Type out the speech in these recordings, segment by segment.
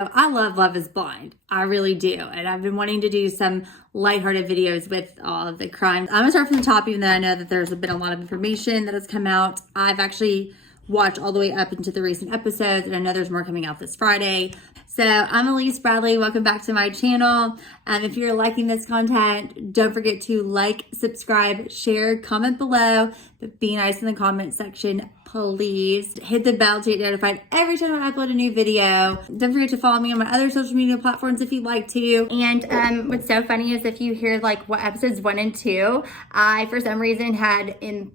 I love Love is Blind. I really do. And I've been wanting to do some lighthearted videos with all of the crimes. I'm gonna start from the top, even though I know that there's been a lot of information that has come out. I've actually watched all the way up into the recent episodes, and I know there's more coming out this Friday. So I'm Elise Bradley. Welcome back to my channel. If you're liking this content, don't forget to like, subscribe, share, comment below, but be nice in the comment section. Please hit the bell to get notified every time I upload a new video. Don't forget to follow me on my other social media platforms if you'd like to. And what's so funny is if you hear like what episodes 1 and 2, I for some reason had in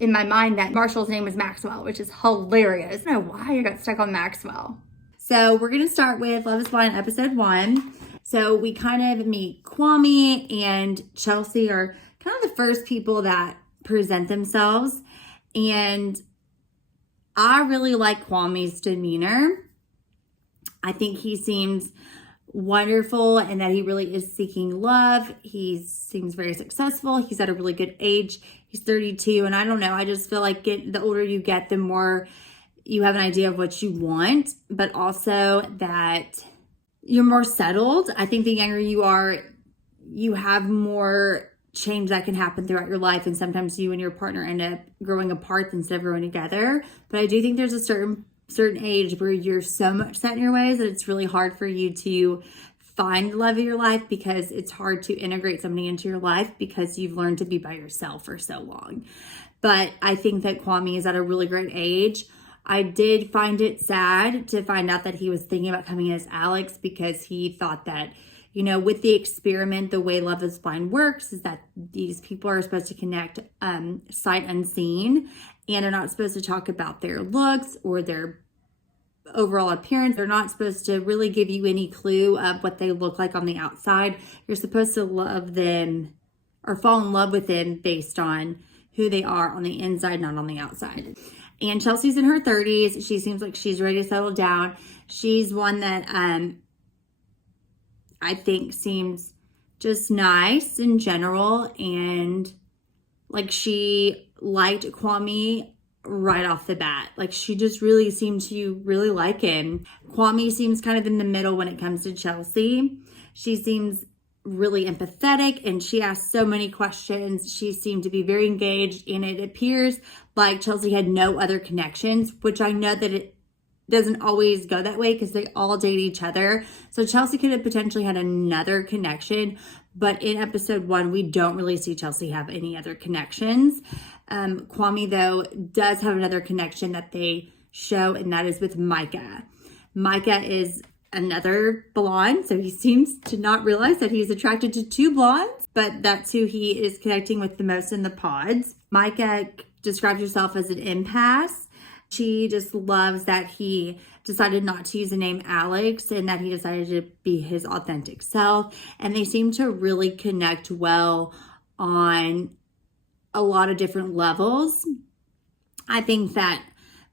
my mind that Marshall's name was Maxwell, which is hilarious. I don't know why I got stuck on Maxwell. So we're gonna start with Love is Blind episode 1. So we kind of meet Kwame and Chelsea are kind of the first people that present themselves. And I really like Kwame's demeanor. I think he seems wonderful and that he really is seeking love. He seems very successful. He's at a really good age. He's 32, and I don't know. I just feel like the older you get, the more you have an idea of what you want, but also that you're more settled. I think the younger you are, you have more change that can happen throughout your life, and sometimes you and your partner end up growing apart instead of growing together. But I do think there's a certain age where you're so much set in your ways that it's really hard for you to find the love of your life, because it's hard to integrate somebody into your life because you've learned to be by yourself for so long. But I think that Kwame is at a really great age. I did find it sad to find out that he was thinking about coming in as Alex, because he thought that, you know, with the experiment, the way Love is Blind works is that these people are supposed to connect sight unseen, and are not supposed to talk about their looks or their overall appearance. They're not supposed to really give you any clue of what they look like on the outside. You're supposed to love them or fall in love with them based on who they are on the inside, not on the outside. And Chelsea's in her 30s. She seems like she's ready to settle down. She's one that I think seems just nice in general, and like she liked Kwame right off the bat. Like she just really seemed to really like him. Kwame seems kind of in the middle when it comes to Chelsea. She seems really empathetic and she asks so many questions. She seemed to be very engaged, and it appears like Chelsea had no other connections, which I know that it doesn't always go that way because they all date each other. So Chelsea could have potentially had another connection, but in episode 1, we don't really see Chelsea have any other connections. Kwame, though, does have another connection that they show, and that is with Micah. Micah is another blonde, so he seems to not realize that he's attracted to 2 blondes, but that's who he is connecting with the most in the pods. Micah describes herself as an empath. She just loves that he decided not to use the name Alex and that he decided to be his authentic self. And they seem to really connect well on a lot of different levels. I think that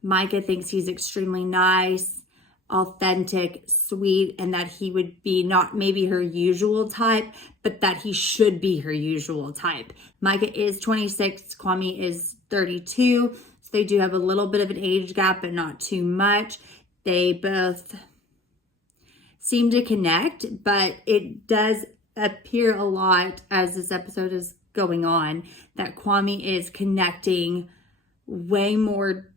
Micah thinks he's extremely nice, authentic, sweet, and that he would be not maybe her usual type, but that he should be her usual type. Micah is 26, Kwame is 32. So they do have a little bit of an age gap, but not too much. They both seem to connect, but it does appear a lot as this episode is going on that Kwame is connecting way more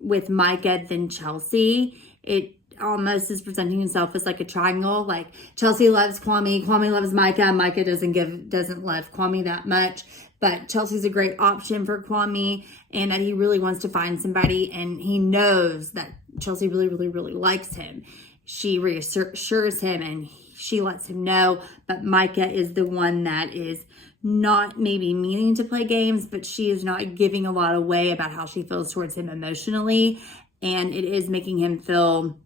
with Micah than Chelsea. It almost is presenting himself as like a triangle. Like Chelsea loves Kwame, Kwame loves Micah, Micah doesn't love Kwame that much. But Chelsea's a great option for Kwame, and that he really wants to find somebody, and he knows that Chelsea really, really, really likes him. She reassures him and she lets him know, but Micah is the one that is not maybe meaning to play games, but she is not giving a lot away about how she feels towards him emotionally, and it is making him feel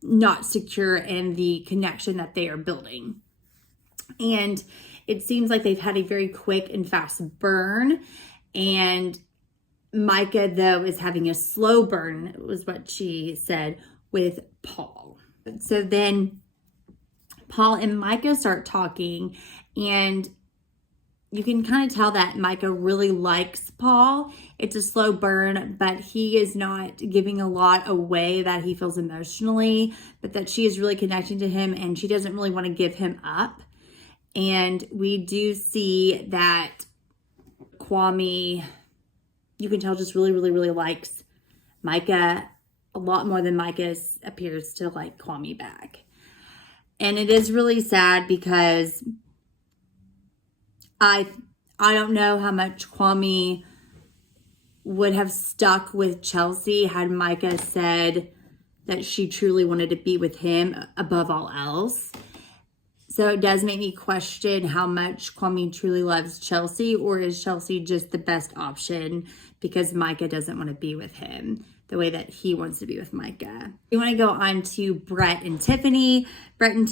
not secure in the connection that they are building. And it seems like they've had a very quick and fast burn, and Micah, though, is having a slow burn, was what she said, with Paul. So then Paul and Micah start talking, and you can kind of tell that Micah really likes Paul. It's a slow burn, but he is not giving a lot away that he feels emotionally, but that she is really connecting to him and she doesn't really want to give him up. And we do see that Kwame, you can tell, just really, really, really likes Micah a lot more than Micah appears to like Kwame back. And it is really sad because I don't know how much Kwame would have stuck with Chelsea had Micah said that she truly wanted to be with him above all else. So it does make me question how much Kwame truly loves Chelsea, or is Chelsea just the best option because Micah doesn't want to be with him the way that he wants to be with Micah. We want to go on to Brett and Tiffany. Brett is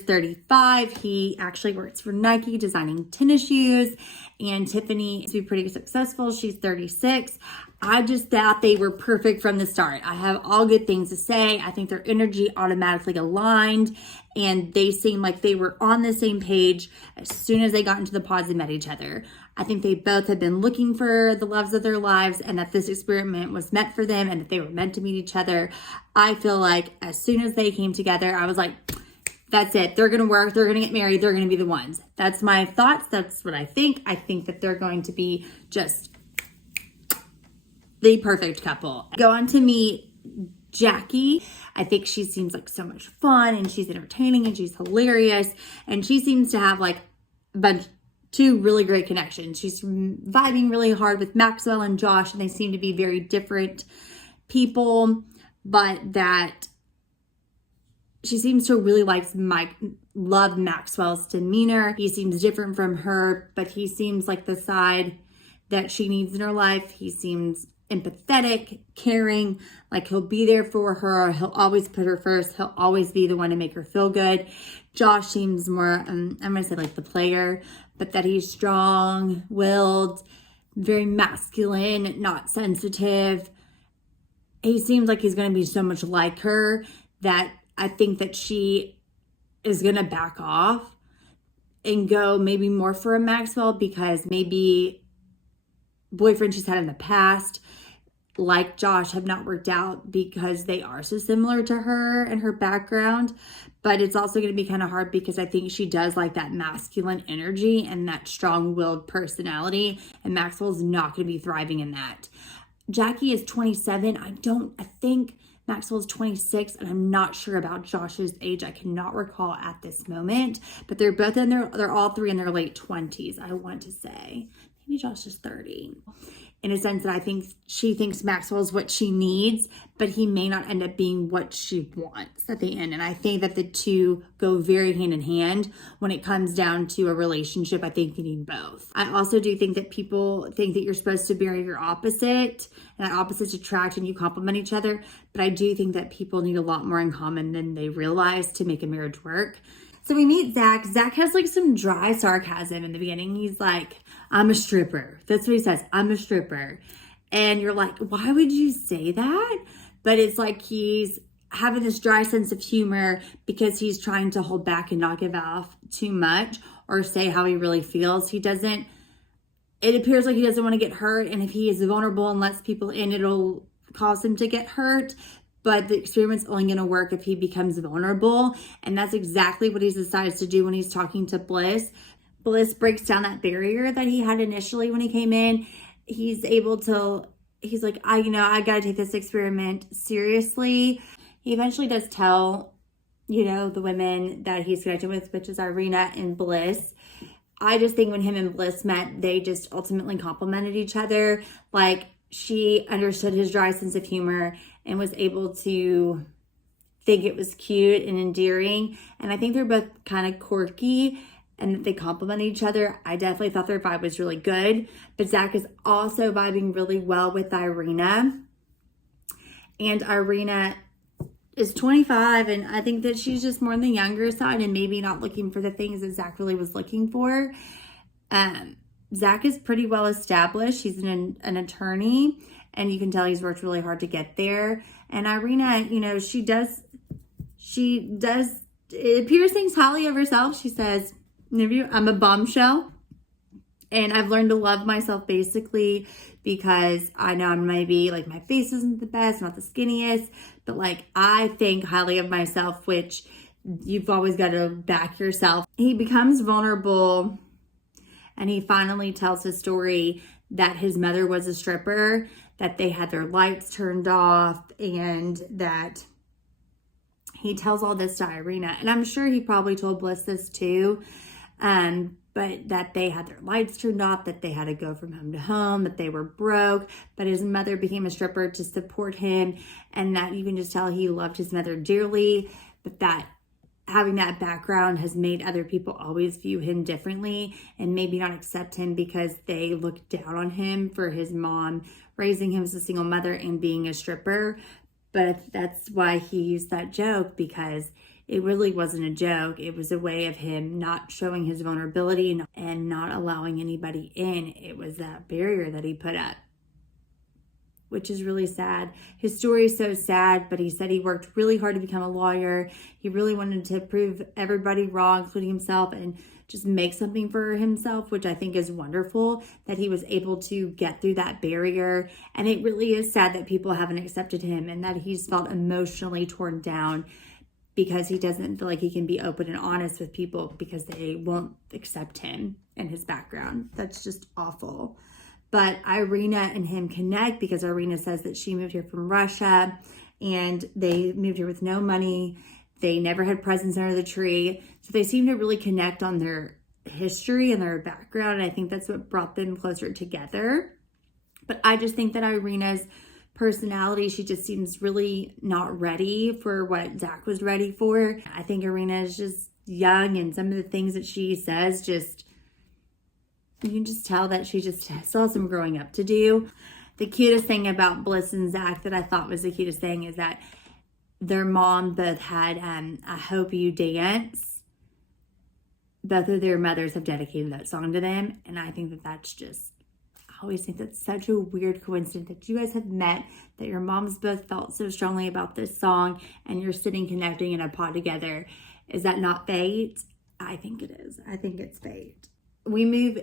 35. He actually works for Nike designing tennis shoes, and Tiffany is pretty successful. She's 36. I just thought they were perfect from the start. I have all good things to say. I think their energy automatically aligned, and they seemed like they were on the same page as soon as they got into the pods and met each other. I think they both have been looking for the loves of their lives, and that this experiment was meant for them and that they were meant to meet each other. I feel like as soon as they came together, I was like, that's it. They're going to work. They're going to get married. They're going to be the ones. That's my thoughts. That's what I think. I think that they're going to be just the perfect couple. Go on to meet Jackie. I think she seems like so much fun, and she's entertaining, and she's hilarious, and she seems to have like two really great connections. She's vibing really hard with Maxwell and Josh, and they seem to be very different people, but that she seems to really love Maxwell's demeanor. He seems different from her, but he seems like the side that she needs in her life. He seems empathetic, caring, like he'll be there for her. He'll always put her first. He'll always be the one to make her feel good. Josh seems more, I'm going to say like the player, but that he's strong-willed, very masculine, not sensitive. He seems like he's going to be so much like her that I think that she is going to back off and go maybe more for a Maxwell, because maybe boyfriends she's had in the past, like Josh, have not worked out because they are so similar to her and her background. But it's also going to be kind of hard because I think she does like that masculine energy and that strong-willed personality, and Maxwell's not going to be thriving in that. Jackie is 27. I think Maxwell's 26, and I'm not sure about Josh's age. I cannot recall at this moment, but they're both they're all three in their late 20s, I want to say. Maybe Josh is 30. In a sense that I think she thinks Maxwell is what she needs, but he may not end up being what she wants at the end. And I think that the two go very hand in hand when it comes down to a relationship. I think you need both. I also do think that people think that you're supposed to marry your opposite, and that opposites attract and you complement each other. But I do think that people need a lot more in common than they realize to make a marriage work. So we meet Zach. Zach has like some dry sarcasm in the beginning. He's like, I'm a stripper. That's what he says. I'm a stripper. And you're like, why would you say that? But it's like he's having this dry sense of humor because he's trying to hold back and not give off too much or say how he really feels. It appears like he doesn't want to get hurt. And if he is vulnerable and lets people in, it'll cause him to get hurt. But the experiment's only going to work if he becomes vulnerable. And that's exactly what he decides to do when he's talking to Bliss. Bliss breaks down that barrier that he had initially when he came in. He's like, I got to take this experiment seriously. He eventually does tell, the women that he's connected with, which is Irina and Bliss. I just think when him and Bliss met, they just ultimately complemented each other. Like, she understood his dry sense of humor and was able to think it was cute and endearing. And I think they're both kind of quirky and that they complement each other. I definitely thought their vibe was really good. But Zach is also vibing really well with Irina. And Irina is 25, and I think that she's just more on the younger side and maybe not looking for the things that Zach really was looking for. Zach is pretty well established. He's an attorney, and you can tell he's worked really hard to get there. And Irina, she does, it appears things highly of herself. She says, I'm a bombshell. And I've learned to love myself basically because I know I'm maybe like my face isn't the best, not the skinniest, but like I think highly of myself, which you've always got to back yourself. He becomes vulnerable and he finally tells his story that his mother was a stripper, that they had their lights turned off, and that he tells all this to Irina. And I'm sure he probably told Bliss this too. But that they had their lights turned off, that they had to go from home to home, that they were broke, but his mother became a stripper to support him, and that you can just tell he loved his mother dearly, but that having that background has made other people always view him differently and maybe not accept him because they look down on him for his mom raising him as a single mother and being a stripper. But that's why he used that joke, because it really wasn't a joke. It was a way of him not showing his vulnerability and not allowing anybody in. It was that barrier that he put up, which is really sad. His story is so sad, but he said he worked really hard to become a lawyer. He really wanted to prove everybody wrong, including himself, and just make something for himself, which I think is wonderful that he was able to get through that barrier. And it really is sad that people haven't accepted him and that he's felt emotionally torn down because he doesn't feel like he can be open and honest with people because they won't accept him and his background. That's just awful. But Irina and him connect because Irina says that she moved here from Russia and they moved here with no money. They never had presents under the tree. So they seem to really connect on their history and their background. And I think that's what brought them closer together. But I just think that Irina's personality, she just seems really not ready for what Zach was ready for. I think Irina is just young, and some of the things that she says just, you can just tell that she just still has some growing up to do. The cutest thing about Bliss and Zach that I thought was the cutest thing is that their mom both had I Hope You Dance. Both of their mothers have dedicated that song to them, and I think that that's just, I always think that's such a weird coincidence that you guys have met, that your moms both felt so strongly about this song, and you're sitting connecting in a pod together. Is that not fate? I think it is. I think it's fate. We move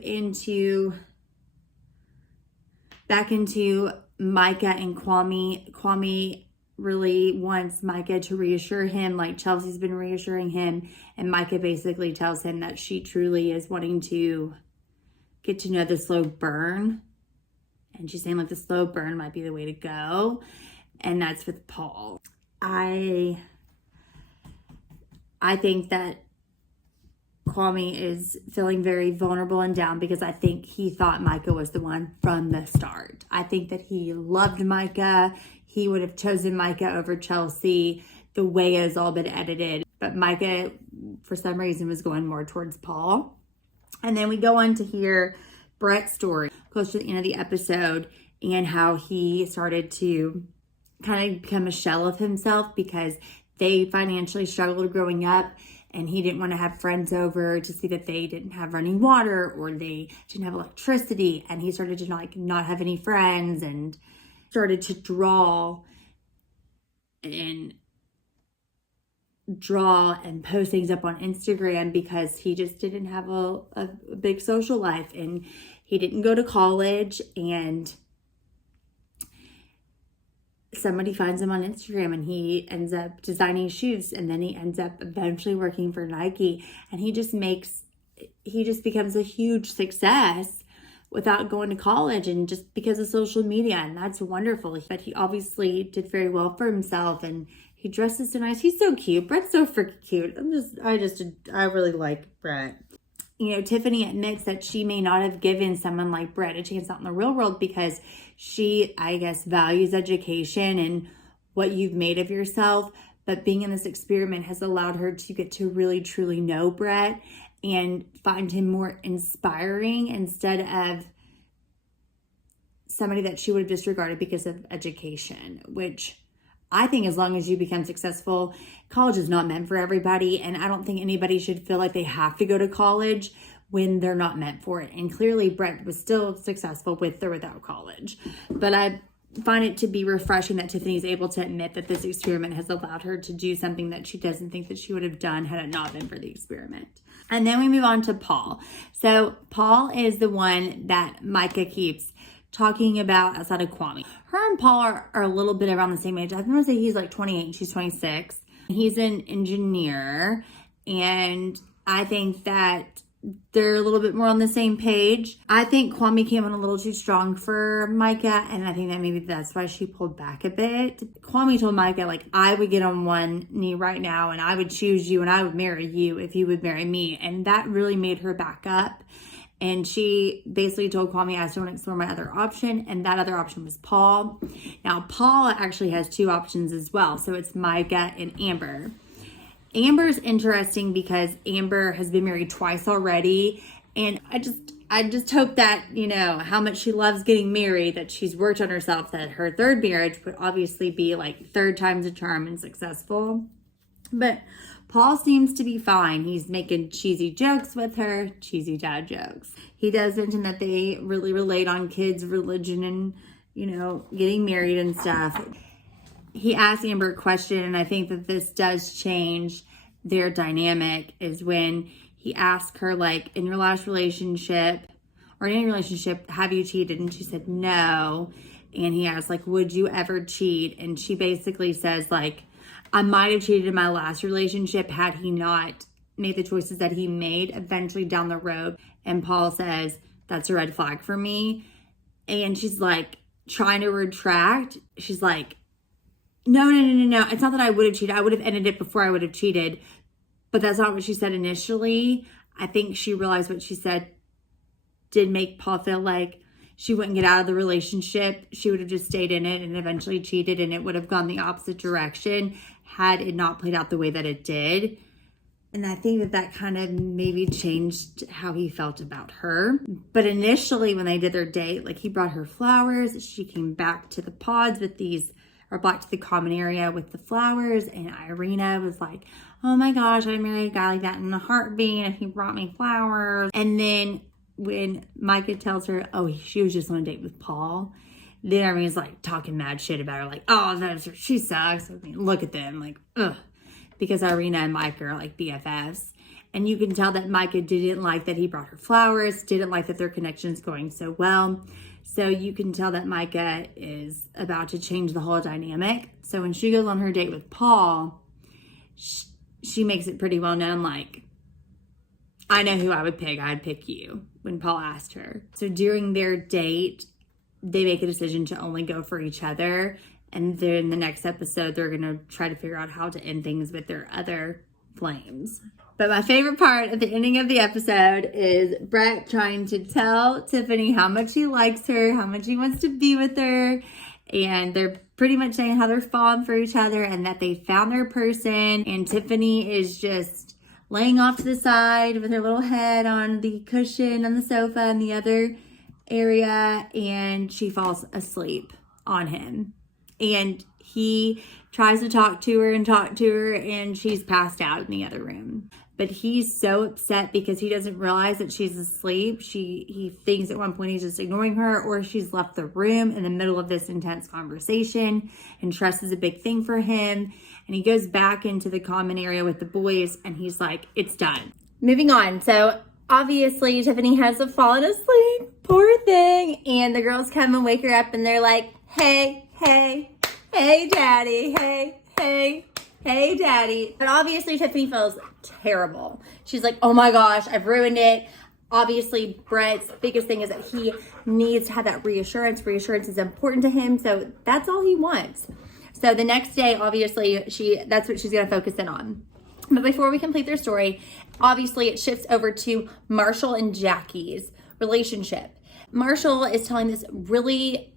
back into Micah and Kwame. Kwame really wants Micah to reassure him like Chelsea's been reassuring him, and Micah basically tells him that she truly is wanting to get to know the slow burn, and she's saying like the slow burn might be the way to go, and that's with Paul. I think that Kwame is feeling very vulnerable and down because I think he thought Micah was the one from the start. I think that he loved Micah. He would have chosen Micah over Chelsea the way it has all been edited. But Micah, for some reason, was going more towards Paul. And then we go on to hear Brett's story close to the end of the episode and how he started to kind of become a shell of himself because they financially struggled growing up. And he didn't want to have friends over to see that they didn't have running water or they didn't have electricity. And he started to not have any friends and started to draw and post things up on Instagram because he just didn't have a big social life. And he didn't go to college, and somebody finds him on Instagram and he ends up designing shoes, and then he ends up eventually working for Nike, and he just becomes a huge success without going to college and just because of social media, and that's wonderful. But he obviously did very well for himself, and he dresses so nice. He's so cute. Brett's so freaking cute. I really like Brett. You know, Tiffany admits that she may not have given someone like Brett a chance out in the real world because she, I guess, values education and what you've made of yourself. But being in this experiment has allowed her to get to really, truly know Brett and find him more inspiring instead of somebody that she would have disregarded because of education, which I think as long as you become successful, college is not meant for everybody. And I don't think anybody should feel like they have to go to college when they're not meant for it. And clearly Brett was still successful with or without college. But find it to be refreshing that Tiffany's able to admit that this experiment has allowed her to do something that she doesn't think that she would have done had it not been for the experiment. And then we move on to Paul. So Paul is the one that Micah keeps talking about outside of Kwame. Her and Paul are a little bit around the same age. I'm going to say he's like 28 and she's 26. He's an engineer, and I think that they're a little bit more on the same page. I think Kwame came on a little too strong for Micah, and I think that maybe that's why she pulled back a bit. Kwame told Micah, like, I would get on one knee right now and I would choose you and I would marry you if you would marry me. And that really made her back up. And she basically told Kwame, I still want to explore my other option. And that other option was Paul. Now, Paul actually has two options as well. So it's Micah and Amber. Amber's interesting because Amber has been married twice already. And I just hope that, you know, how much she loves getting married, that she's worked on herself, that her third marriage would obviously be like 3 times a charm and successful. But Paul seems to be fine. He's making cheesy jokes with her, cheesy dad jokes. He does mention that they really relate on kids' religion and, you know, getting married and stuff. He asked Amber a question, and I think that this does change their dynamic, is when he asked her, like, in your last relationship or in any relationship, have you cheated? And she said no. And he asked, like, would you ever cheat? And she basically says, like, I might have cheated in my last relationship had he not made the choices that he made eventually down the road. And Paul says, that's a red flag for me. And she's like trying to retract. She's like, no. It's not that I would have cheated. I would have ended it before I would have cheated. But that's not what she said initially. I think she realized what she said did make Paul feel like she wouldn't get out of the relationship. She would have just stayed in it and eventually cheated, and it would have gone the opposite direction had it not played out the way that it did. And I think that kind of maybe changed how he felt about her. But initially when they did their date, like, he brought her flowers. She came back to the pods with these, or back to the common area with the flowers. And Irina was like, oh my gosh, I'd marry a guy like that in a heartbeat if he brought me flowers. And then when Micah tells her, oh, she was just on a date with Paul, then Irina's like talking mad shit about her, like, oh, she sucks. I mean, look at them, like, ugh. Because Irina and Micah are like BFFs. And you can tell that Micah didn't like that he brought her flowers, didn't like that their connection's going so well. So you can tell that Micah is about to change the whole dynamic. So when she goes on her date with Paul, she makes it pretty well known, like, I know who I would pick. I'd pick you, when Paul asked her. So during their date, they make a decision to only go for each other. And then the next episode, they're going to try to figure out how to end things with their other flames. But my favorite part at the ending of the episode is Brett trying to tell Tiffany how much he likes her, how much he wants to be with her. And they're pretty much saying how they're falling for each other and that they found their person. And Tiffany is just laying off to the side with her little head on the cushion on the sofa in the other area. And she falls asleep on him. And he tries to talk to her, and she's passed out in the other room. But he's so upset because he doesn't realize that she's asleep. He thinks at one point he's just ignoring her, or she's left the room in the middle of this intense conversation, and trust is a big thing for him. And he goes back into the common area with the boys, and he's like, it's done. Moving on. So obviously Tiffany has fallen asleep, poor thing. And the girls come and wake her up, and they're like, hey, daddy, hey, daddy. But obviously Tiffany feels terrible. She's like, oh my gosh, I've ruined it. Obviously Brett's biggest thing is that he needs to have that reassurance. Reassurance is important to him, so that's all he wants. So the next day, obviously, that's what she's going to focus in on. But before we complete their story, obviously it shifts over to Marshall and Jackie's relationship. Marshall is telling this really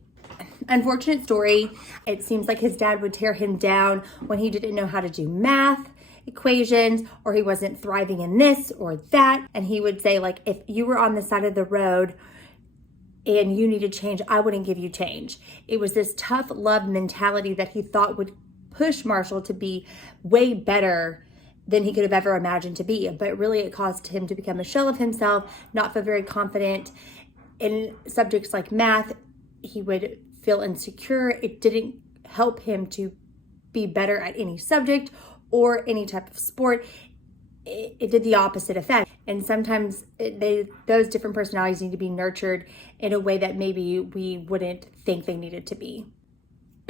unfortunate story. It seems like his dad would tear him down when he didn't know how to do math equations, or he wasn't thriving in this or that. And he would say, like, if you were on the side of the road and you needed change, I wouldn't give you change. It was this tough love mentality that he thought would push Marshall to be way better than he could have ever imagined to be. But really it caused him to become a shell of himself, not feel very confident in subjects like math. He would feel insecure. It didn't help him to be better at any subject or any type of sport. It did the opposite effect. And sometimes those different personalities need to be nurtured in a way that maybe we wouldn't think they needed to be.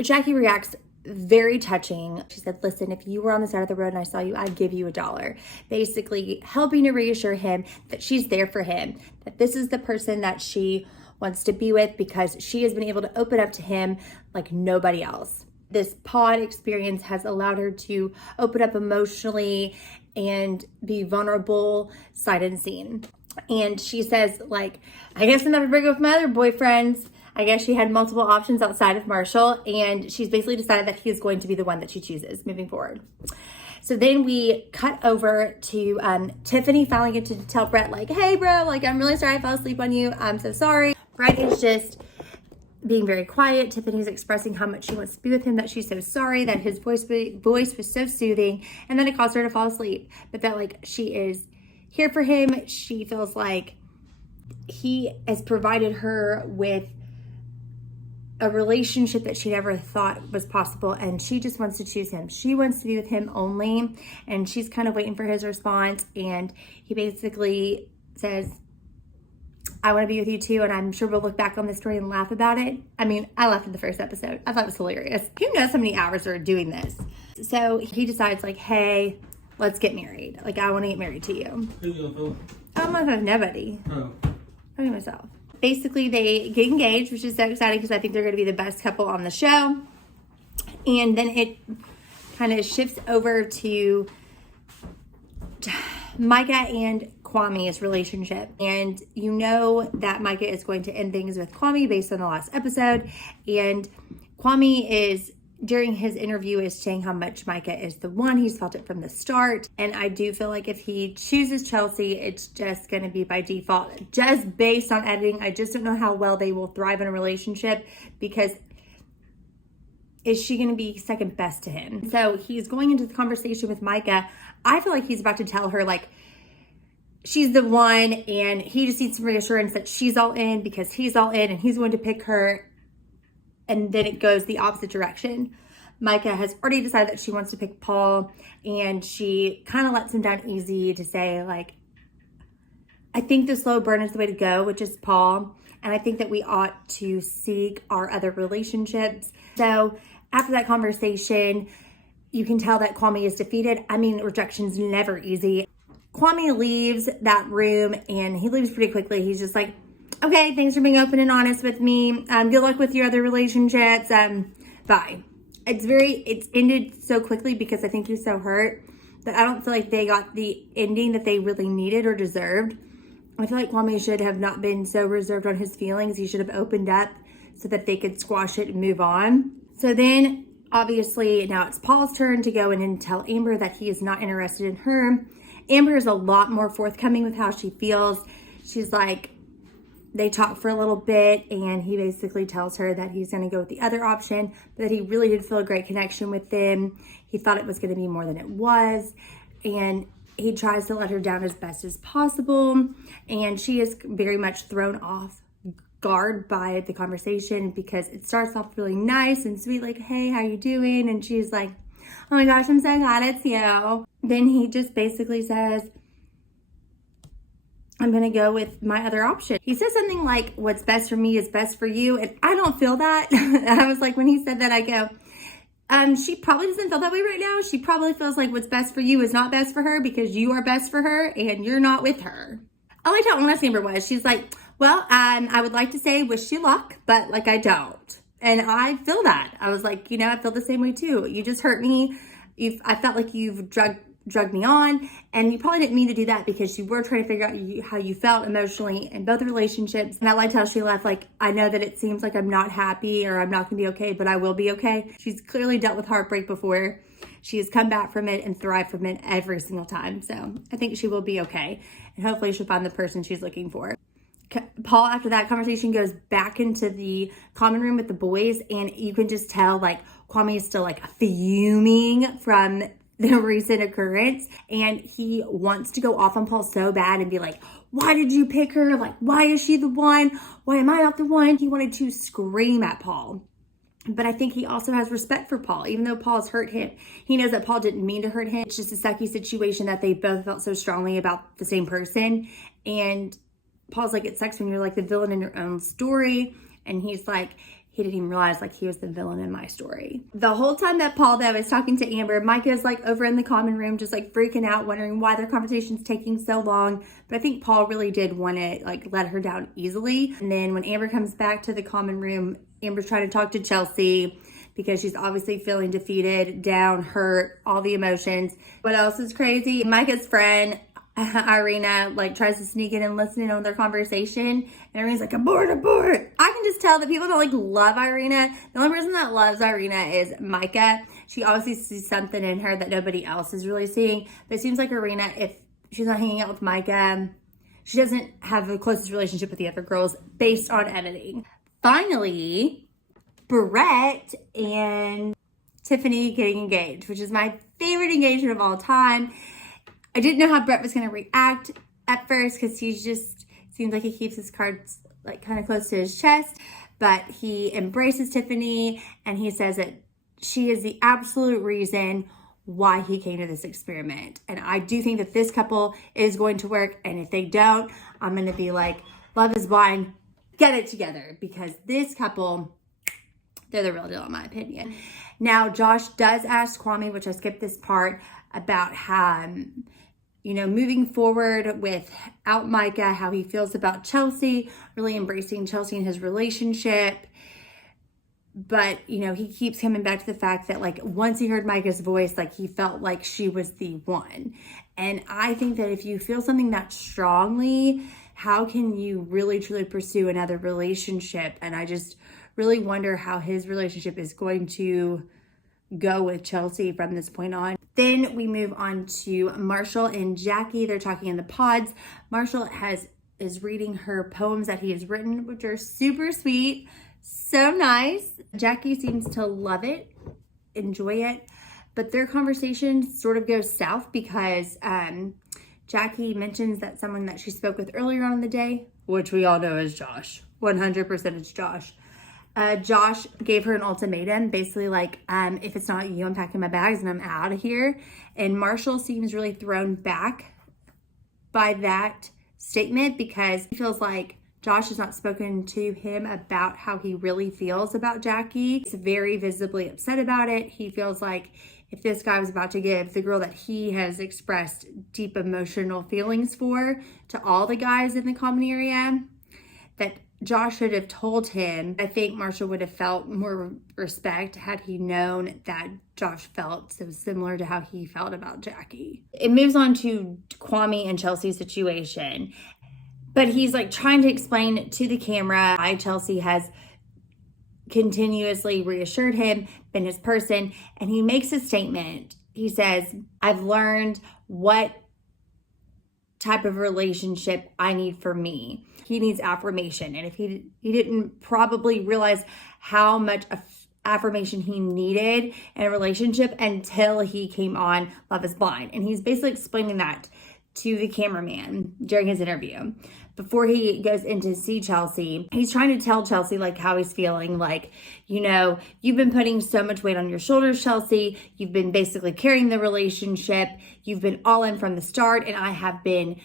Jackie reacts very touching. She said, listen, if you were on the side of the road and I saw you, I'd give you $1. Basically helping to reassure him that she's there for him, that this is the person that she wants to be with because she has been able to open up to him like nobody else. This pod experience has allowed her to open up emotionally and be vulnerable sight unseen. And she says, like, I guess I'm never break up with my other boyfriends. I guess she had multiple options outside of Marshall, and she's basically decided that he is going to be the one that she chooses moving forward. So then we cut over to Tiffany finally getting to tell Brett, like, hey, bro, like, I'm really sorry I fell asleep on you. I'm so sorry. Brett is just being very quiet. Tiffany's expressing how much she wants to be with him, that she's so sorry, that his voice was so soothing, and then it caused her to fall asleep. But that, like, she is here for him. She feels like he has provided her with a relationship that she never thought was possible, and she just wants to choose him. She wants to be with him only, and she's kind of waiting for his response. And he basically says, I want to be with you too, and I'm sure we'll look back on this story and laugh about it. I mean, I laughed in the first episode. I thought it was hilarious. Who knows how many hours they're doing this? So he decides, like, hey, let's get married. Like, I want to get married to you. Who you gonna feel? I'm not with nobody. Oh. Only myself. Basically, they get engaged, which is so exciting because I think they're going to be the best couple on the show. And then it kind of shifts over to Micah and Kwame's relationship. And you know that Micah is going to end things with Kwame based on the last episode. And Kwame is, during his interview, is saying how much Micah is the one. He's felt it from the start. And I do feel like if he chooses Chelsea, it's just going to be by default, just based on editing. I just don't know how well they will thrive in a relationship, because is she going to be second best to him? So he's going into the conversation with Micah. I feel like he's about to tell her, like, she's the one, and he just needs some reassurance that she's all in because he's all in and he's going to pick her. And then it goes the opposite direction. Micah has already decided that she wants to pick Paul, and she kind of lets him down easy to say, like, I think the slow burn is the way to go, which is Paul. And I think that we ought to seek our other relationships. So after that conversation, you can tell that Kwame is defeated. I mean, rejection's never easy. Kwame leaves that room, and he leaves pretty quickly. He's just like, okay, thanks for being open and honest with me. Good luck with your other relationships. Bye. It's ended so quickly because I think he's so hurt that I don't feel like they got the ending that they really needed or deserved. I feel like Kwame should have not been so reserved on his feelings. He should have opened up so that they could squash it and move on. So then, obviously, now it's Paul's turn to go in and tell Amber that he is not interested in her. Amber is a lot more forthcoming with how she feels. She's like, they talk for a little bit, and he basically tells her that he's going to go with the other option, but that he really did feel a great connection with them. He thought it was going to be more than it was, and he tries to let her down as best as possible, and she is very much thrown off guard by the conversation because it starts off really nice and sweet, like, hey, how you doing? And she's like, oh my gosh, I'm so glad it's you. Then he just basically says, I'm going to go with my other option. He says something like, what's best for me is best for you. And I don't feel that. I was like, when he said that, I go, she probably doesn't feel that way right now. She probably feels like what's best for you is not best for her because you are best for her and you're not with her. I liked how honest Amber was. She's like, well, I would like to say wish you luck, but like I don't. And I feel that. I was like, I feel the same way too. You just hurt me. I felt like you've drugged me on, and you probably didn't mean to do that because you were trying to figure out how you felt emotionally in both relationships. And I liked how she left, like, I know that it seems like I'm not happy or I'm not gonna be okay, but I will be okay. She's clearly dealt with heartbreak before. She has come back from it and thrived from it every single time. So I think she will be okay, and hopefully she'll find the person she's looking for. Paul, after that conversation, goes back into the common room with the boys, and you can just tell, like, Kwame is still, like, fuming from the recent occurrence, and he wants to go off on Paul so bad and be like, why did you pick her? Like, why is she the one? Why am I not the one? He wanted to scream at Paul. But I think he also has respect for Paul, even though Paul's hurt him. He knows that Paul didn't mean to hurt him. It's just a sucky situation that they both felt so strongly about the same person. And Paul's like, it sucks when you're like the villain in your own story. And he's like, he didn't even realize like he was the villain in my story. The whole time that Paul though was talking to Amber, Micah's like over in the common room, just like freaking out, wondering why their conversation's taking so long. But I think Paul really did want to like let her down easily. And then when Amber comes back to the common room, Amber's trying to talk to Chelsea because she's obviously feeling defeated, down, hurt, all the emotions. What else is crazy? Micah's friend, Irina, like tries to sneak in and listen in on their conversation, and Irina's like, abort, abort. I can just tell that people don't like love Irina. The only person that loves Irina is Micah. She obviously sees something in her that nobody else is really seeing, but it seems like Irina, if she's not hanging out with Micah, she doesn't have the closest relationship with the other girls based on editing. Finally, Brett and Tiffany getting engaged, which is my favorite engagement of all time. I didn't know how Brett was going to react at first because he's just seems like he keeps his cards like kind of close to his chest, but he embraces Tiffany and he says that she is the absolute reason why he came to this experiment. And I do think that this couple is going to work, and if they don't, I'm going to be like, love is blind, get it together, because this couple, they're the real deal in my opinion. Now, Josh does ask Kwame, which I skipped this part, about how, you know, moving forward without Micah, how he feels about Chelsea, really embracing Chelsea and his relationship. But, you know, he keeps coming back to the fact that, like, once he heard Micah's voice, like, he felt like she was the one. And I think that if you feel something that strongly, how can you really, truly pursue another relationship? And I just really wonder how his relationship is going to go with Chelsea from this point on. Then we move on to Marshall and Jackie. They're talking in the pods. Marshall is reading her poems that he has written, which are super sweet, so nice. Jackie seems to love it, enjoy it, but their conversation sort of goes south because Jackie mentions that someone that she spoke with earlier on in the day, which we all know is Josh. 100% it's Josh. Josh gave her an ultimatum, basically like, if it's not you, I'm packing my bags and I'm out of here. And Marshall seems really thrown back by that statement because he feels like Josh has not spoken to him about how he really feels about Jackie. He's very visibly upset about it. He feels like if this guy was about to give the girl that he has expressed deep emotional feelings for to all the guys in the common area, that Josh should have told him. I think Marshall would have felt more respect had he known that Josh felt so similar to how he felt about Jackie. It moves on to Kwame and Chelsea's situation. But he's like trying to explain to the camera why Chelsea has continuously reassured him, been his person. And he makes a statement. He says, I've learned what type of relationship I need for me. He needs affirmation. And if he didn't probably realize how much affirmation he needed in a relationship until he came on Love is Blind. And he's basically explaining that to the cameraman during his interview. Before he goes in to see Chelsea, he's trying to tell Chelsea like how he's feeling. Like, you know, you've been putting so much weight on your shoulders, Chelsea. You've been basically carrying the relationship. You've been all in from the start, and I have been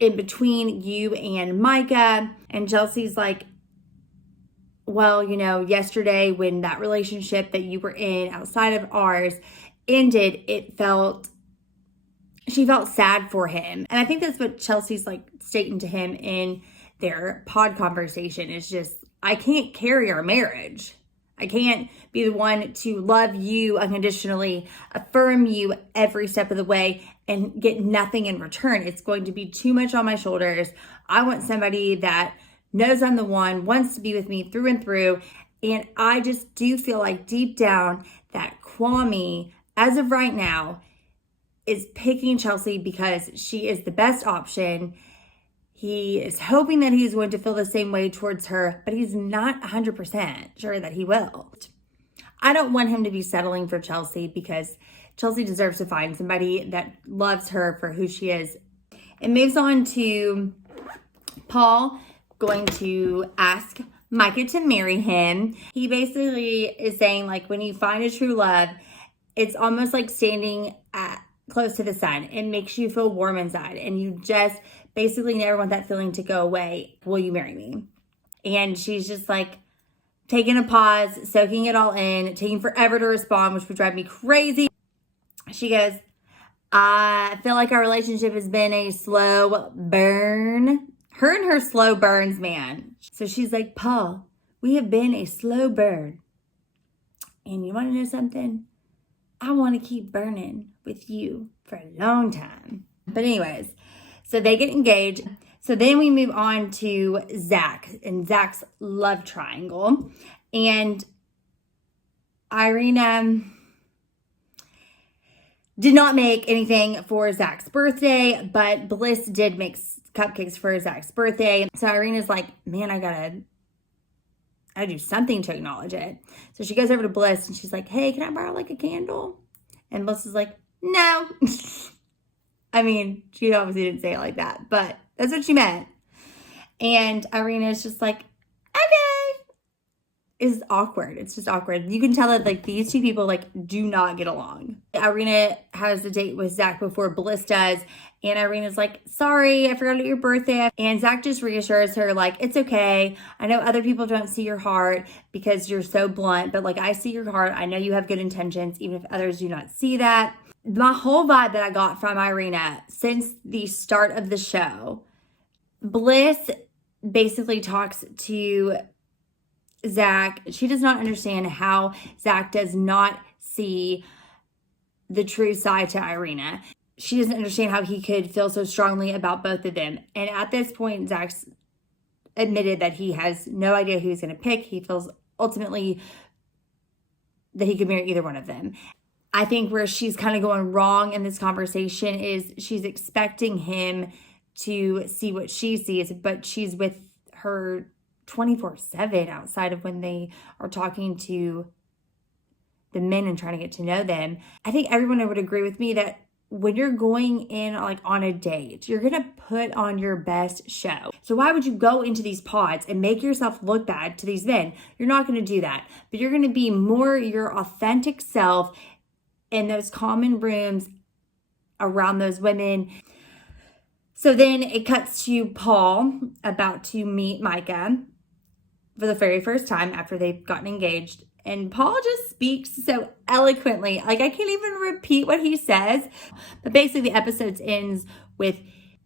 in between you and Micah. And Chelsea's like, well, you know, yesterday when that relationship that you were in outside of ours ended, she felt sad for him. And I think that's what Chelsea's like stating to him in their pod conversation is just, I can't carry our marriage. I can't be the one to love you unconditionally, affirm you every step of the way, and get nothing in return. It's going to be too much on my shoulders. I want somebody that knows I'm the one, wants to be with me through and through. And I just do feel like deep down that Kwame, as of right now, is picking Chelsea because she is the best option. He is hoping that he's going to feel the same way towards her, but he's not 100% sure that he will. I don't want him to be settling for Chelsea because Chelsea deserves to find somebody that loves her for who she is. It moves on to Paul going to ask Micah to marry him. He basically is saying, like, when you find a true love, it's almost like standing close to the sun. It makes you feel warm inside, and you just basically never want that feeling to go away. Will you marry me? And she's just like taking a pause, soaking it all in, taking forever to respond, which would drive me crazy. She goes, I feel like our relationship has been a slow burn. Her and her slow burns, man. So she's like, Paul, we have been a slow burn. And you want to know something? I want to keep burning with you for a long time. But anyways, so they get engaged. So then we move on to Zach and Zach's love triangle. And Irina did not make anything for Zach's birthday, but Bliss did make cupcakes for Zach's birthday. So Irina's like, man, I gotta do something to acknowledge it. So she goes over to Bliss and she's like, hey, can I borrow like a candle? And Bliss is like, no. I mean, she obviously didn't say it like that, but that's what she meant. And Irina's just like, okay. It's awkward. It's just awkward. You can tell that like these two people like do not get along. Irina has a date with Zach before Bliss does. And Irina's like, sorry, I forgot your birthday. And Zach just reassures her like, it's okay. I know other people don't see your heart because you're so blunt, but like I see your heart. I know you have good intentions, even if others do not see that. My whole vibe that I got from Irina since the start of the show, Bliss basically talks to Zach. She does not understand how Zach does not see the true side to Irina. She doesn't understand how he could feel so strongly about both of them. And at this point, Zach's admitted that he has no idea who he's going to pick. He feels ultimately that he could marry either one of them. I think where she's kind of going wrong in this conversation is she's expecting him to see what she sees, but she's with her 24/7 outside of when they are talking to the men and trying to get to know them. I think everyone would agree with me that when you're going in like on a date, you're going to put on your best show. So why would you go into these pods and make yourself look bad to these men? You're not going to do that, but you're going to be more your authentic self in those common rooms around those women. So then it cuts to Paul about to meet Micah for the very first time after they've gotten engaged. And Paul just speaks so eloquently. Like, I can't even repeat what he says. But basically, the episode ends with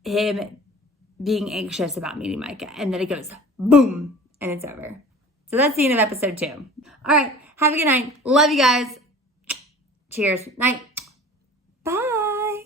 him being anxious about meeting Micah. And then it goes boom, and it's over. So that's the end of episode 2. All right, have a good night. Love you guys. Cheers. Night. Bye.